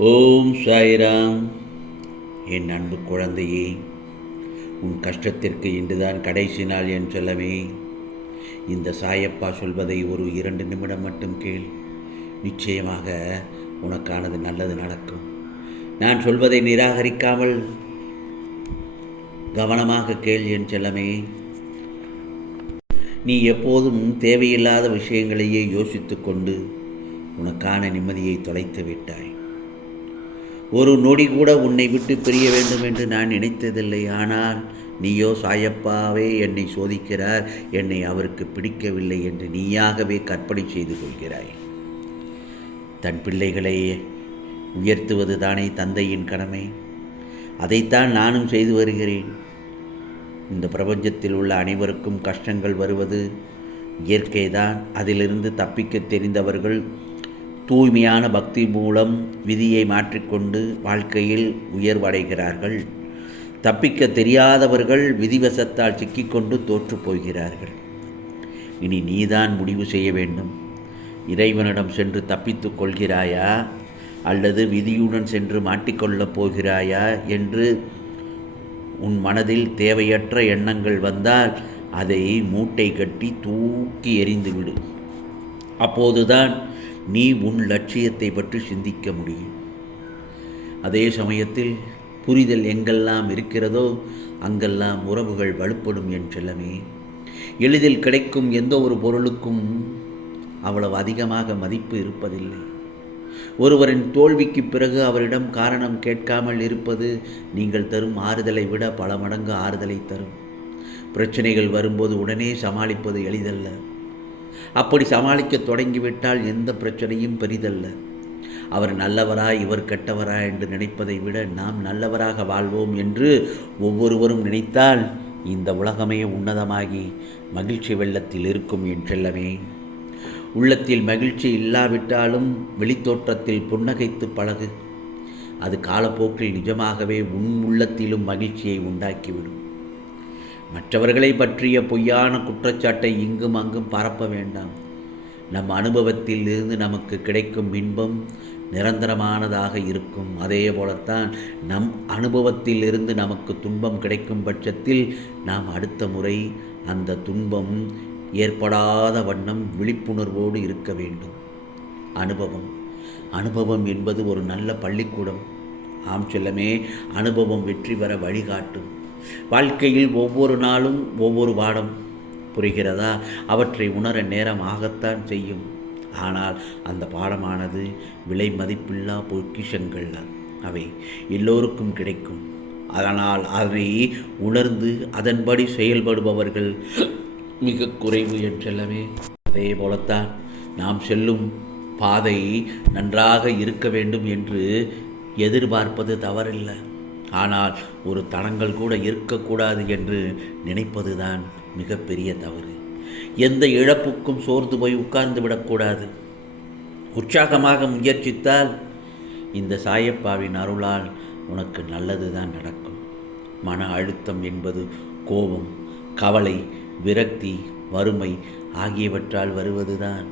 ஓம் சாய்ராம். என் அன்பு குழந்தையே உன் கஷ்டத்திற்கு இன்றுதான் கடைசி நாள் என் செல்லவே இந்த சாயப்பா சொல்வதை ஒரு இரண்டு நிமிடம் மட்டும் கேள். நிச்சயமாக உனக்கானது நல்லது நடக்கும். நான் சொல்வதை நிராகரிக்காமல் கவனமாக கேள் என் செல்லமே. நீ எப்போதும் தேவையில்லாத விஷயங்களையே யோசித்து கொண்டு உனக்கான நிம்மதியை தொலைத்து விட்டாய். ஒரு நொடி கூட உன்னை விட்டு பிரிய வேண்டும் என்று நான் நினைத்ததில்லை. ஆனால் நீயோ சாயப்பாவே என்னை சோதிக்கிறார். என்னை அவருக்கு பிடிக்கவில்லை என்று நீயாகவே கற்பனை செய்து கொள்கிறாய். தன் பிள்ளைகளை உயர்த்துவது தானே தந்தையின் கடமை. அதைத்தான் நானும் செய்து வருகிறேன். இந்த பிரபஞ்சத்தில் உள்ள அனைவருக்கும் கஷ்டங்கள் வருவது இயற்கைதான். அதிலிருந்து தப்பிக்க தெரிந்தவர்கள் தூய்மையான பக்தி மூலம் விதியை மாற்றிக்கொண்டு வாழ்க்கையில் உயர்வடைகிறார்கள். தப்பிக்க தெரியாதவர்கள் விதிவசத்தால் சிக்கிக்கொண்டு தோற்று போகிறார்கள். இனி நீதான் முடிவு செய்ய வேண்டும். இறைவனிடம் சென்று தப்பித்துக் கொள்கிறாயா? அல்லது விதியுடன் சென்று மாட்டிக்கொள்ளப் போகிறாயா என்று உன் மனதில் தேவையற்ற எண்ணங்கள் வந்தால் அதை மூட்டை கட்டி தூக்கி எறிந்துவிடு. அப்போதுதான் நீ உன் லட்சியத்தை பற்றி சிந்திக்க முடியும். அதே சமயத்தில் புரிதல் எங்கெல்லாம் இருக்கிறதோ அங்கெல்லாம் உறவுகள் வலுப்படும் என் செல்லமே. எளிதில் கிடைக்கும் எந்த ஒரு பொருளுக்கும் அவ்வளவு அதிகமாக மதிப்பு இருப்பதில்லை. ஒருவரின் தோல்விக்கு பிறகு அவரிடம் காரணம் கேட்காமல் இருப்பது நீங்கள் தரும் ஆறுதலை விட பல மடங்கு ஆறுதலை தரும். பிரச்சனைகள் வரும்போது உடனே சமாளிப்பது எளிதல்ல. அப்படி சமாளிக்க தொடங்கிவிட்டால் எந்த பிரச்சனையும் பெரிதல்ல. அவர் நல்லவரா இவர் கெட்டவரா என்று நினைப்பதை விட நாம் நல்லவராக வாழ்வோம் என்று ஒவ்வொருவரும் நினைத்தால் இந்த உலகமே உன்னதமாகி மகிழ்ச்சி வெள்ளத்தில் இருக்கும் என் செல்லமே. உள்ளத்தில் மகிழ்ச்சி இல்லாவிட்டாலும் வெளித்தோற்றத்தில் புன்னகைத்து பழகு. அது காலப்போக்கில் நிஜமாகவே உன் உள்ளத்திலும் மகிழ்ச்சியை உண்டாக்கிவிடும். மற்றவர்களை பற்றிய பொய்யான குற்றச்சாட்டை இங்கும் அங்கும் பரப்ப வேண்டாம். நம் அனுபவத்தில் இருந்து நமக்கு கிடைக்கும் இன்பம் நிரந்தரமானதாக இருக்கும். அதே போலத்தான் நம் அனுபவத்தில் இருந்து நமக்கு துன்பம் கிடைக்கும் பட்சத்தில் நாம் அடுத்த முறை அந்த துன்பம் ஏற்படாத வண்ணம் விழிப்புணர்வோடு இருக்க வேண்டும். அனுபவம். அனுபவம் என்பது ஒரு நல்ல பள்ளிக்கூடம். ஆம் செல்லமே அனுபவம் வெற்றி பெற வழிகாட்டும். வாழ்க்கையில் ஒவ்வொரு நாளும் ஒவ்வொரு பாடம் புரிகிறதா? அவற்றை உணர நேரம் ஆகத்தான் செய்யும். ஆனால் அந்த பாடமானது விலை மதிப்பில்லா பொக்கிஷங்கள் அவை எல்லோருக்கும் கிடைக்கும். அதனால் அதை உணர்ந்து அதன்படி செயல்படுபவர்கள் மிக குறைவு என்றெல்லாமே அதே போலத்தான் நாம் செல்லும் பாதை நன்றாக இருக்க வேண்டும் என்று எதிர்பார்ப்பது தவறில்லை. ஆனால் ஒரு தடங்கள் கூட இருக்கக்கூடாது என்று நினைப்பதுதான் மிகப்பெரிய தவறு. எந்த இழப்புக்கும் சோர்ந்து போய் உட்கார்ந்து விடக்கூடாது. உற்சாகமாக முயற்சித்தால் இந்த சாயப்பாவின் அருளால் உனக்கு நல்லது தான் நடக்கும். மன அழுத்தம் என்பது கோபம் கவலை விரக்தி வறுமை ஆகியவற்றால் வருவதுதான்.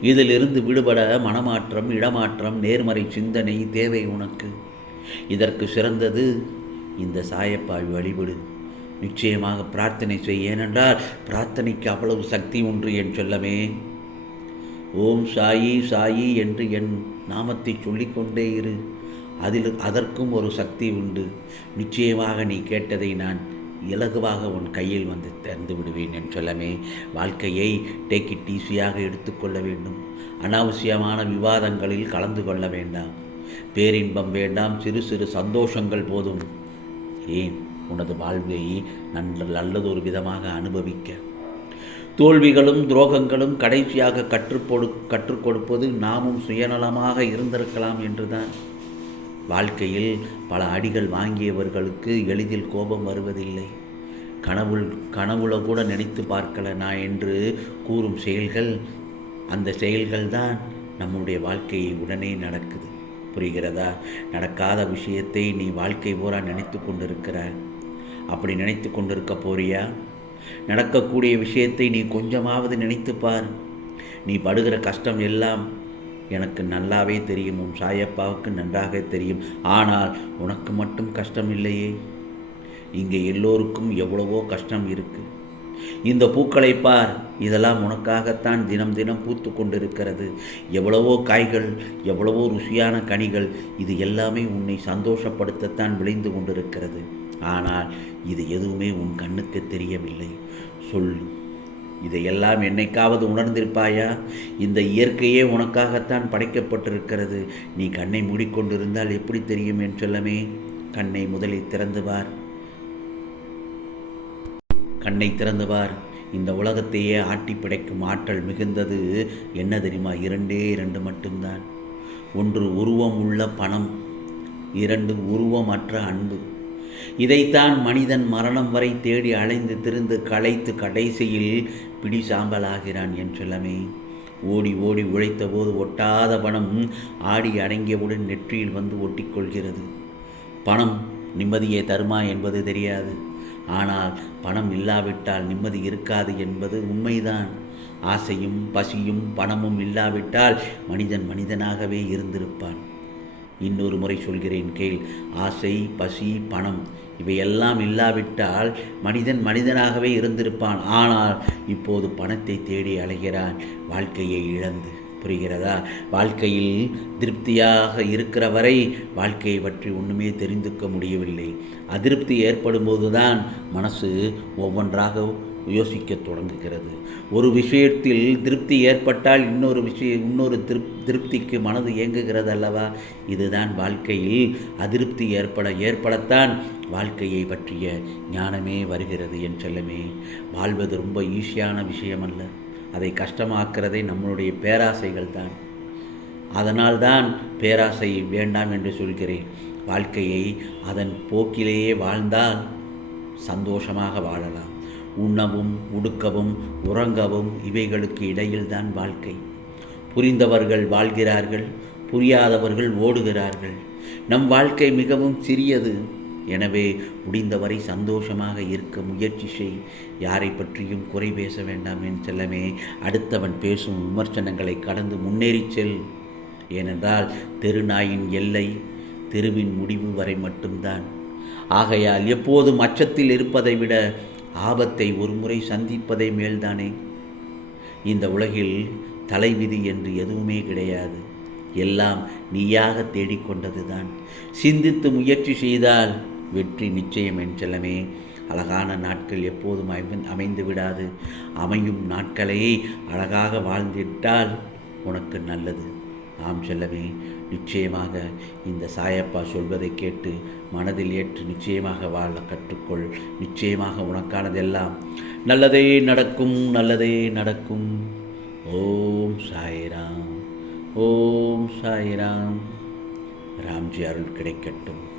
இதிலிருந்து விடுபட மனமாற்றம் இடமாற்றம் நேர்மறை சிந்தனை தேவை உனக்கு. இதற்கு சிறந்தது. இந்த சாயப்பாய் வழிபடு. நிச்சயமாக பிரார்த்தனை செய். ஏனென்றால் பிரார்த்தனைக்கு அவ்வளவு சக்தி உண்டு என் சொல்லமே. ஓம் சாயி சாயி என்று என் நாமத்தை சொல்லிக்கொண்டே இரு. அதில் அதற்கும் ஒரு சக்தி உண்டு. நிச்சயமாக நீ கேட்டதை நான் இலகுவாக உன் கையில் வந்து திறந்து விடுவேன் என் சொல்லமே. வாழ்க்கையை டேக் இட் ஈஸியாக எடுத்துக்கொள்ள வேண்டும். அனாவசியமான விவாதங்களில் கலந்து கொள்ள வேண்டாம். பேரின்பம் வேண்டாம் சிறு சிறு சந்தோஷங்கள் போதும். ஏன்? உனது வாழ்வை நன்று நல்லதொரு விதமாக அனுபவிக்க. தோல்விகளும் துரோகங்களும் கடைசியாக கற்றுப்பொடு கற்றுக் கொடுப்பது நாமும் சுயநலமாக இருந்திருக்கலாம் என்றுதான். வாழ்க்கையில் பல அடிகள் வாங்கியவர்களுக்கு எளிதில் கோபம் வருவதில்லை. கனவுள் கனவுல கூட நினைத்து பார்க்கல நான் என்று கூறும் செயல்கள் அந்த செயல்கள் தான் நம்முடைய வாழ்க்கையை உடனே நடக்குது. புரிகிறதா? நடக்காத விஷயத்தை நீ வாழ்க்கை பூரா நினைத்து கொண்டிருக்கிற. அப்படி நினைத்து கொண்டிருக்க போறியா? நடக்கக்கூடிய விஷயத்தை நீ கொஞ்சமாவது நினைத்து பார். நீ படுகிற கஷ்டம் எல்லாம் எனக்கு நல்லாவே தெரியும். உன் சாயப்பாவுக்கு நன்றாக தெரியும். ஆனால் உனக்கு மட்டும் கஷ்டம் இல்லையே? இங்கே எல்லோருக்கும் எவ்வளவோ கஷ்டம் இருக்குது இந்த பூக்களை பார் இதெல்லாம் உனக்காகத்தான் தினம் தினம் பூத்து கொண்டிருக்கிறது. எவ்வளவோ காய்கள் எவ்வளவோ ருசியான கனிகள் இது எல்லாமே உன்னை சந்தோஷப்படுத்தத்தான் விளைந்து கொண்டிருக்கிறது. ஆனால் இது எதுவுமே உன் கண்ணுக்கு தெரியவில்லை. சொல் இதையெல்லாம் என்னைக்காவது உணர்ந்திருப்பாயா? இந்த இயற்கையே உனக்காகத்தான் படைக்கப்பட்டிருக்கிறது. நீ கண்ணை மூடிக்கொண்டிருந்தால் எப்படி தெரியும் என் சொல்லமே? கண்ணை முதலில் திறந்து பார். கண்ணை திறந்துவார். இந்த உலகத்தையே ஆட்டி படைக்கும் ஆற்றல் மிகுந்தது என்ன தெரியுமா? இரண்டே இரண்டு மட்டும்தான். ஒன்று உருவம் உள்ள பணம் இரண்டு உருவமற்ற அன்பு. இதைத்தான் மனிதன் மரணம் வரை தேடி அலைந்து திரிந்து களைத்து கடைசியில் பிடி சாம்பலாகிறான் என் சொல்லமே. ஓடி ஓடி உழைத்த போது ஒட்டாத பணம் ஆடி அடங்கியவுடன் நெற்றியில் வந்து ஒட்டிக்கொள்கிறது பணம் நிம்மதியை தருமா என்பது தெரியாது. ஆனால் பணம் இல்லாவிட்டால் நிம்மதி இருக்காது என்பது உண்மைதான். ஆசையும் பசியும் பணமும் இல்லாவிட்டால் மனிதன் மனிதனாகவே இருந்திருப்பான். இன்னொரு முறை சொல்கிறேன் கேள். ஆசை பசி பணம் இவையெல்லாம் இல்லாவிட்டால் மனிதன் மனிதனாகவே இருந்திருப்பான். ஆனால் இப்போது பணத்தை தேடி அலைகிறான். வாழ்க்கையை இழந்து. புரிகிறதா? வாழ்க்கையில் திருப்தியாக இருக்கிற வரை வாழ்க்கையை பற்றி ஒன்றுமே தெரிந்துக்க முடியவில்லை. அதிருப்தி ஏற்படும்போது தான் மனசு ஒவ்வொன்றாக யோசிக்க தொடங்குகிறது. ஒரு விஷயத்தில் திருப்தி ஏற்பட்டால் இன்னொரு விஷயம் இன்னொரு திருப் திருப்திக்கு மனது இயங்குகிறது அல்லவா? இதுதான் வாழ்க்கையில் அதிருப்தி ஏற்பட ஏற்படத்தான் வாழ்க்கையை பற்றிய ஞானமே வருகிறது என் செல்லமே. வாழ்வது ரொம்ப ஈஸியான விஷயம் அல்ல அதை கஷ்டமாக்குறதே நம்மளுடைய பேராசைகள் தான். அதனால்தான் பேராசை வேண்டாம் என்று சொல்கிறேன். வாழ்க்கையை அதன் போக்கிலேயே வாழ்ந்தால் சந்தோஷமாக வாழலாம். உண்ணவும் உடுக்கவும் உறங்கவும் இவைகளுக்கு இடையில்தான் வாழ்க்கை. புரிந்தவர்கள் வாழ்கிறார்கள் புரியாதவர்கள் ஓடுகிறார்கள். நம் வாழ்க்கை மிகவும் சிறியது. எனவே முடிந்தவரை சந்தோஷமாக இருக்க முயற்சி செய். யாரை பற்றியும் குறை பேச வேண்டாம் என் செல்லமே. அடுத்தவன் பேசும் விமர்சனங்களை கடந்து முன்னேறிச் செல். ஏனென்றால் தெருநாயின் எல்லை தெருவின் முடிவு வரை மட்டும்தான். ஆகையால் எப்போதும் அச்சத்தில் இருப்பதை விட ஆபத்தை ஒருமுறை சந்திப்பதை மேல்தானே. இந்த உலகில் தலைவிதி என்று எதுவுமே கிடையாது. எல்லாம் நீயாக தேடிக்கொண்டதுதான். சிந்தித்து முயற்சி செய்தால் வெற்றி நிச்சயம் என் செல்லமே. அழகான நாட்கள் எப்போதும் அமைந்து அமைந்து விடாது அமையும் நாட்களை அழகாக வாழ்ந்திட்டால் உனக்கு நல்லது. ஆம் செல்லமே. நிச்சயமாக இந்த சாயப்பா சொல்வதை கேட்டு மனதில் ஏற்று நிச்சயமாக வாழ கற்றுக்கொள். நிச்சயமாக உனக்கானதெல்லாம் நல்லதே நடக்கும் நல்லதே நடக்கும். ஓம் சாய்ராம். ஓம் சாய்ராம். ராம்ஜி அருள் கிடைக்கட்டும்.